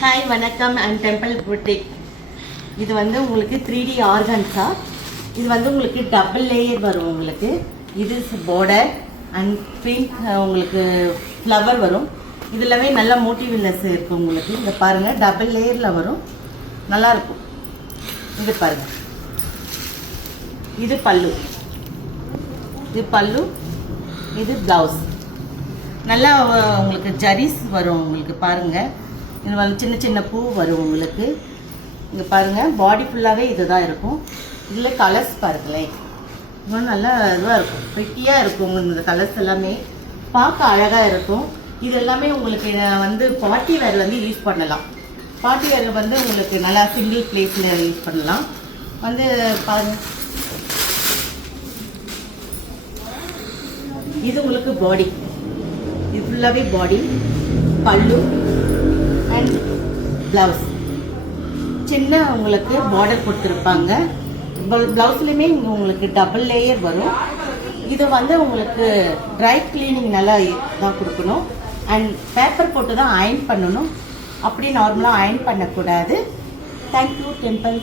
Hi வணக்கம் and temple boutique. இது வந்து உங்களுக்கு 3D ஆர்கன்ஸா. இது வந்து உங்களுக்கு டபுள் லேயர் வரும். உங்களுக்கு இது பார்டர் அண்ட் பிரிண்ட் உங்களுக்கு ஃப்ளவர் வரும். இதுலவே நல்ல மோட்டிவ்னஸ் இருக்கும். உங்களுக்கு இங்கே பாருங்கள், டபுள் லேயரில் வரும், நல்லாயிருக்கும். இது பாருங்கள், இது பல்லு, இது ப்ளவுஸ். நல்லா உங்களுக்கு ஜரிஸ் வரும். உங்களுக்கு பாருங்கள், இது வந்து சின்ன சின்ன பூ வரும். உங்களுக்கு இங்கே பாருங்கள், பாடி ஃபுல்லாகவே இது தான் இருக்கும். இதில் கலர்ஸ் பாருங்களேன், இன்னும் நல்லா இதுவாக இருக்கும், ப்ரிட்டியாக இருக்கும். இந்த கலர்ஸ் எல்லாமே பார்க்க அழகாக இருக்கும். இது எல்லாமே உங்களுக்கு வந்து பார்ட்டி வேர் வந்து யூஸ் பண்ணலாம். பார்ட்டி வேர் வந்து உங்களுக்கு நல்லா சிங்கிள் பிளேஸில் யூஸ் பண்ணலாம். வந்து பாருங்கள், இது உங்களுக்கு பாடி, இது ஃபுல்லாகவே பாடி, பல்லு அண்ட் ப்ளவுஸ். சின்ன உங்களுக்கு பார்டர் கொடுத்துருப்பாங்க. ப்ளவுஸ்லையுமே இங்கே உங்களுக்கு டபுள் லேயர் வரும். இது வந்து உங்களுக்கு ட்ரை கிளீனிங் நல்லா தான் கொடுக்கணும். அண்ட் பேப்பர் போட்டு தான் அயன் பண்ணணும். அப்படி நார்மலாக அயன் பண்ணக்கூடாது. Thank you temple.